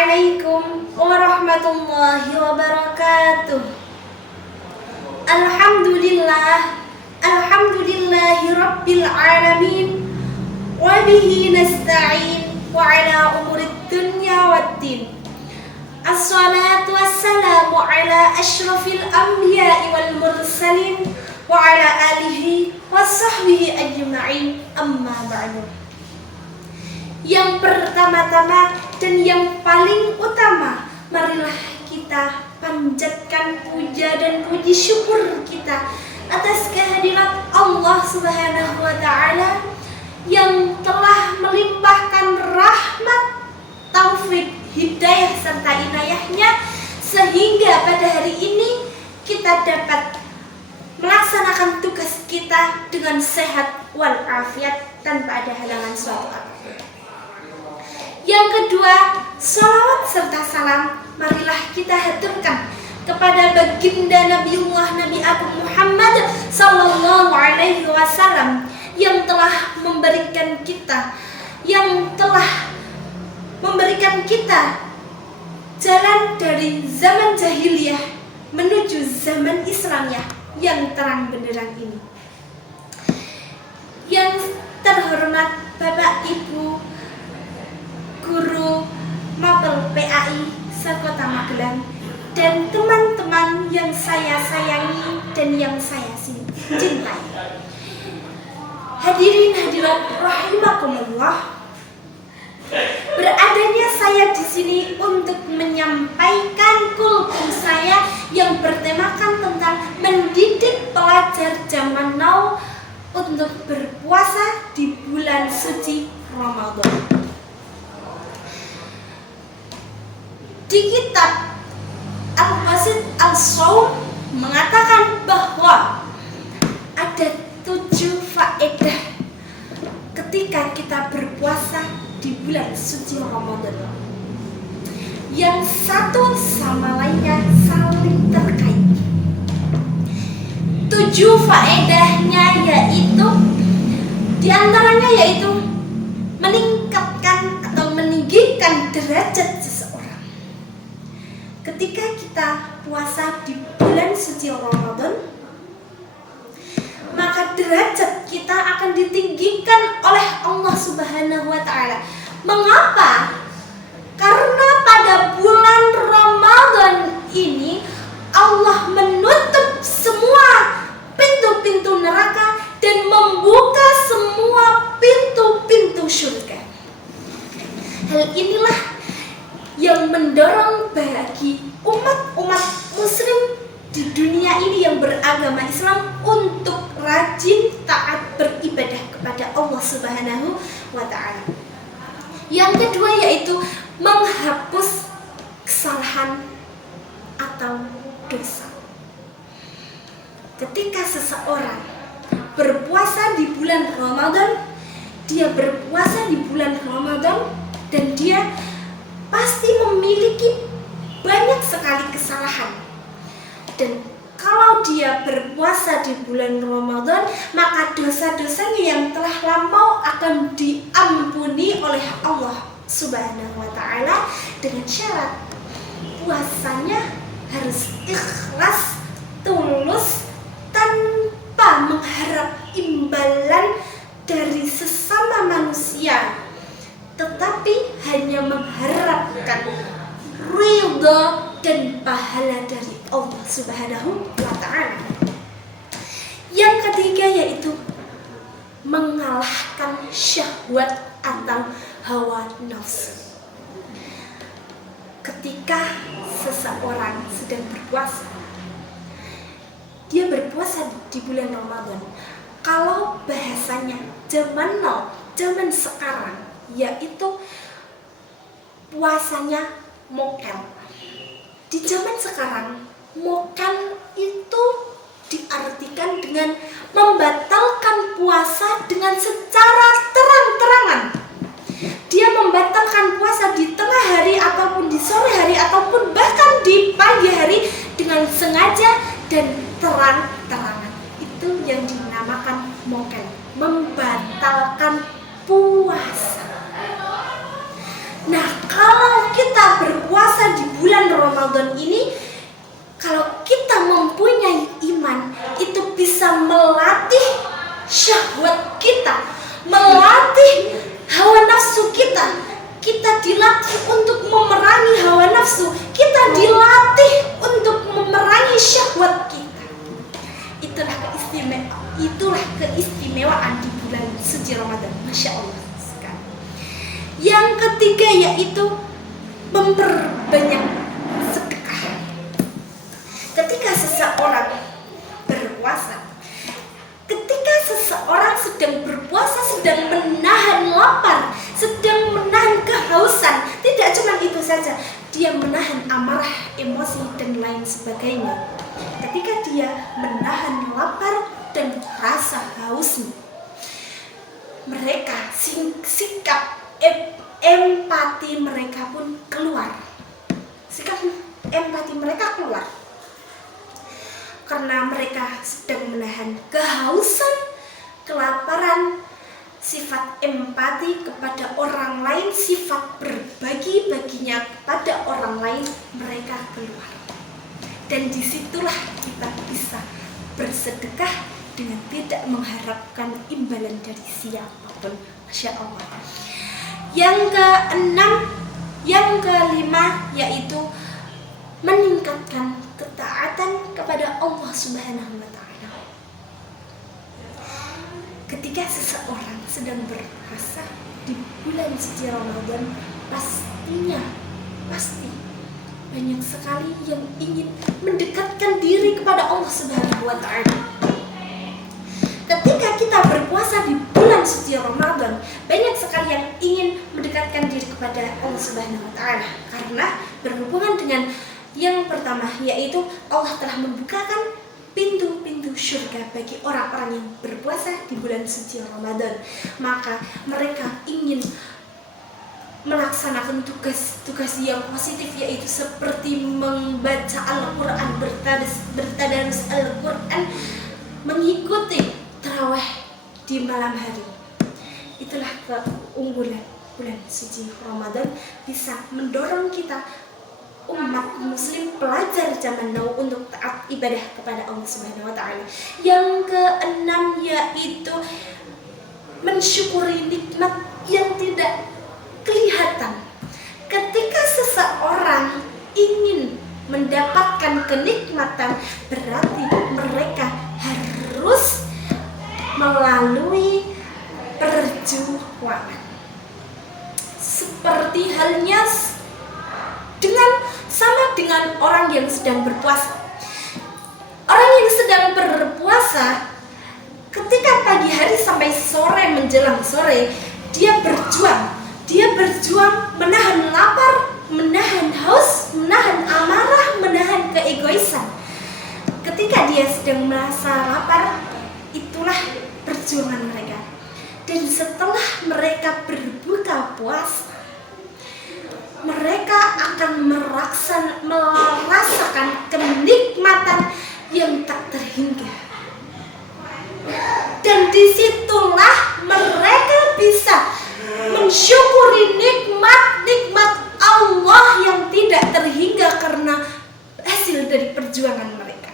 Assalamualaikum warahmatullahi wabarakatuh. Alhamdulillahi rabbil alamin. Wa bihi nasta'in wa ala umurid dunya waddin. Assalatu wassalamu ala asyrafil anbiya'i wal mursalin wa ala alihi wa sahbihi ajma'in, amma ba'du. Yang pertama-tama dan yang paling utama, marilah kita panjatkan puja dan puji syukur kita atas kehadirat Allah Subhanahu wa Ta'ala yang telah melimpahkan rahmat, taufik, hidayah serta inayahnya sehingga pada hari ini kita dapat melaksanakan tugas kita dengan sehat walafiat tanpa ada halangan suatu apapun. Yang kedua, salawat serta salam marilah kita haturkan kepada baginda Nabiullah Nabi Agung Muhammad sallallahu alaihi wasallam yang telah memberikan kita jalan dari zaman jahiliyah menuju zaman Islamiyah yang terang benderang ini. Yang terhormat Bapak Ibu Guru Mapel PAI Sekota Magelang dan teman-teman yang saya sayangi dan yang saya cintai. Hadirin hadirat rahimakumullah. Beradanya saya di sini untuk menyampaikan kultum saya yang bertemakan tentang mendidik pelajar zaman now untuk berpuasa di bulan suci Ramadan. Di kitab Al-Wasit Al-Shaum mengatakan bahwa ada 7 faedah ketika kita berpuasa di bulan suci Ramadan yang satu sama lainnya saling terkait. 7 faedahnya diantaranya yaitu meningkatkan atau meninggikan derajat seseorang. Ketika kita puasa di bulan suci Ramadan, maka derajat kita akan ditinggikan oleh Allah Subhanahu wa Ta'ala. Mengapa? Karena pada bulan Ramadan ini Allah menutup semua pintu-pintu neraka dan membuka semua pintu-pintu surga. Hal inilah yang mendorong bagi umat-umat muslim di dunia ini yang beragama Islam untuk rajin taat beribadah kepada Allah Subhanahu wa Ta'ala. Yang kedua yaitu menghapus kesalahan atau dosa. Ketika seseorang berpuasa di bulan Ramadan, dia berpuasa di bulan Ramadan dan dia pasti memiliki banyak sekali kesalahan. Dan kalau dia berpuasa di bulan Ramadan, maka dosa-dosanya yang telah lampau akan diampuni oleh Allah Subhanahu wa Ta'ala dengan syarat puasanya harus ikhlas, tulus, tanpa mengharap imbalan dari sesama manusia, tetapi hanya mengharapkan ridha dan pahala dari Allah Subhanahu wa Ta'ala. Yang ketiga yaitu mengalahkan syahwat atau hawa nafsu. Ketika seseorang sedang berpuasa, dia berpuasa di bulan Ramadan. Kalau bahasanya zaman now, zaman sekarang, yaitu puasanya mokel. Di zaman sekarang, mokel itu diartikan dengan membatalkan puasa dengan secara terang-terangan. Dia membatalkan puasa di tengah hari ataupun di sore hari ataupun bahkan di pagi hari dengan sengaja dan terang-terangan. Itu yang dinamakan mokel, membatalkan puasa. Nah, kalau kita bulan Ramadan ini, kalau kita mempunyai iman, itu bisa melatih syahwat kita, melatih hawa nafsu kita. Kita dilatih untuk memerangi hawa nafsu, kita dilatih untuk memerangi syahwat kita. Itulah keistimewaan di bulan suci Ramadan. Masya Allah sekali. Yang ketiga yaitu memperbanyak sedekah. Ketika seseorang sedang berpuasa, sedang menahan lapar, sedang menahan kehausan, tidak cuma itu saja, dia menahan amarah, emosi, dan lain sebagainya. Ketika dia menahan lapar dan rasa hausnya, mereka sikap empati mereka pun keluar. Sikap empati mereka keluar karena mereka sedang menahan kehausan, kelaparan, sifat empati kepada orang lain, sifat berbagi-baginya kepada orang lain, mereka keluar. Dan disitulah kita bisa bersedekah dengan tidak mengharapkan imbalan dari siapapun. Masya Allah. Yang kelima yaitu meningkatkan ketaatan kepada Allah Subhanahu wa Ta'ala. Ketika seseorang sedang berpuasa di bulan suci Ramadan, pasti banyak sekali yang ingin mendekatkan diri kepada Allah Subhanahu wa Ta'ala. Ketika kita berpuasa di bulan suci Ramadan, banyak sekali yang ingin mendekatkan diri kepada Allah Subhanahu wa Ta'ala, karena berhubungan dengan yang pertama, yaitu Allah telah membukakan pintu-pintu surga bagi orang-orang yang berpuasa di bulan suci Ramadan. Maka mereka ingin melaksanakan tugas-tugas yang positif, yaitu seperti membaca Al-Quran, bertadarus Al-Quran, mengikuti tarawih di malam hari. Itulah keunggulan bulan suci Ramadan, bisa mendorong kita umat muslim pelajar zaman now untuk taat ibadah kepada Allah Subhanahu wa Ta'ala. Yang keenam yaitu mensyukuri nikmat yang tidak kelihatan. Ketika seseorang ingin mendapatkan kenikmatan, berarti mereka harus melalui perjuangan. Seperti halnya dengan orang yang sedang berpuasa. Orang yang sedang berpuasa, ketika pagi hari sampai sore menjelang sore, dia berjuang menahan lapar, menahan haus, menahan amarah, menahan keegoisan. Ketika dia sedang merasa lapar, itulah perjuangan mereka. Dan setelah mereka berbuka puasa, mereka akan merasakan kenikmatan yang tak terhingga. Dan disitulah mereka bisa mensyukuri nikmat Allah yang tidak terhingga karena hasil dari perjuangan mereka.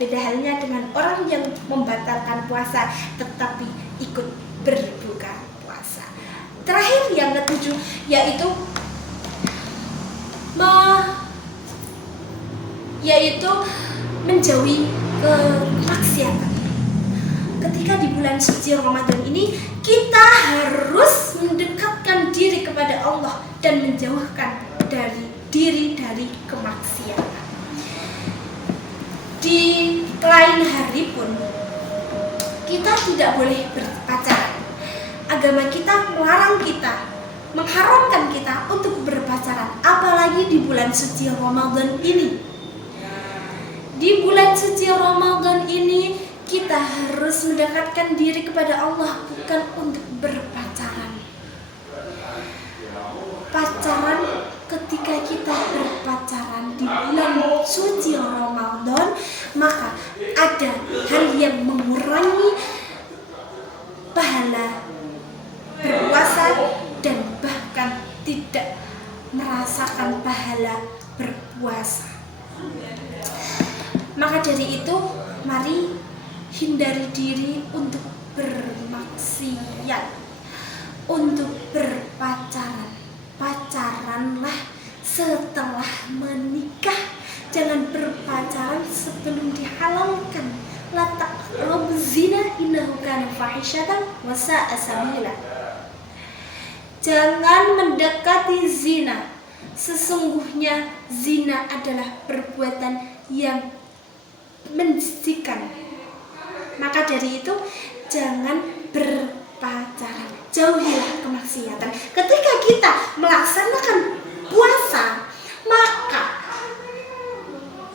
Beda halnya dengan orang yang membatalkan puasa tetapi ikut berbuka puasa. Terakhir yang ketujuh yaitu menjauhi kemaksiatan. Ketika di bulan suci Ramadan ini, kita harus mendekatkan diri kepada Allah dan menjauhkan diri dari kemaksiatan. Di lain hari pun kita tidak boleh berpacaran. Agama kita melarang kita, mengharamkan kita untuk berpacaran, apalagi di bulan suci Ramadan ini. Di bulan suci Ramadan ini kita harus mendekatkan diri kepada Allah, bukan untuk berpacaran. Pacaran, ketika kita berpacaran di bulan suci Ramadan, maka ada hal yang mengurangi pahala berpuasa dan bahkan tidak merasakan pahala berpuasa. Maka dari itu, mari hindari diri untuk bermaksiat, untuk berpacaran. Pacaranlah setelah menikah, jangan berpacaran sebelum dihalalkan. La taqrabu zina innahu kana fahisyatan wa sa'a sabila. Jangan mendekati zina. Sesungguhnya zina adalah perbuatan yang menjijikan. Maka dari itu, jangan berpacaran. Jauhilah kemaksiatan. Ketika kita melaksanakan puasa, maka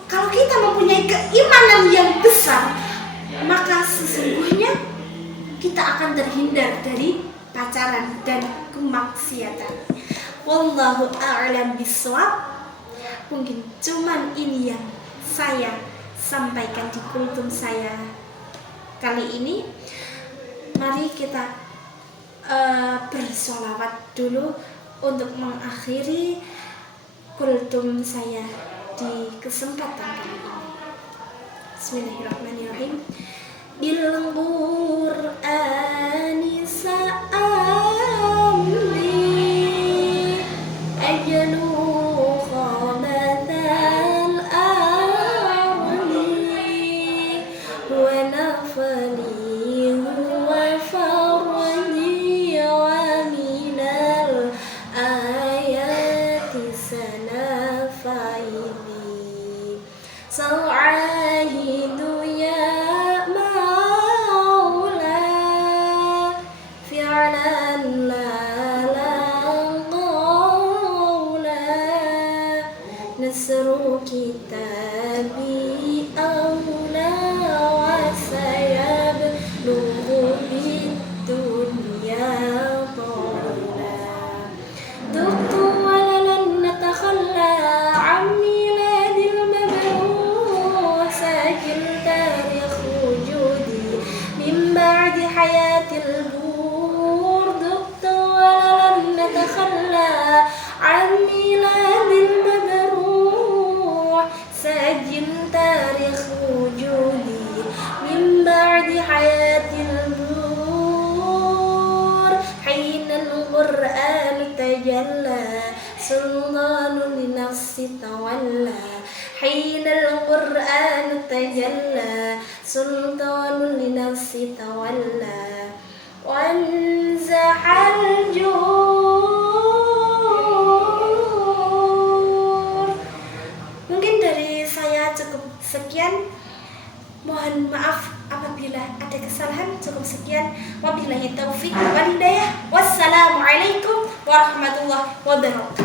kalau kita mempunyai keimanan yang besar, maka sesungguhnya kita akan terhindar dari pacaran dan kemaksiatan. Wallahu a'lam bishawab. Mungkin cuman ini yang saya sampaikan di kultum saya kali ini. Mari kita bersolawat dulu untuk mengakhiri kultum saya di kesempatan kali ini. Bismillahirrahmanirrahim. Bil Qur'ani sa'amli ajlu khabathal arli wa nafali huwa farli wa minal ayati sanafaili sa'ahidu ya maula fi'lan la qawla nasru kitabi awla wa sayablugu bid dunya tawla duktu walalan natakhalla ammi ladil mabruh sakil tarikh wujudi min ba'di hayatil bur duktu walalan natakhalla ammi ladil mabruh sakil tarikh wujudi min ba'di hayatil bur hinal Qur'an tajalla sultanun linafsi tawalla hinal Qur'an tajalla sultanun linafsi tawalla wanzahal jur. Mungkin dari saya cukup sekian. Mohon maaf apabila ada kesalahan. Cukup sekian. Wabillahi taufiq wal hidayah. Wassalamualaikum warahmatullahi wabarakatuh.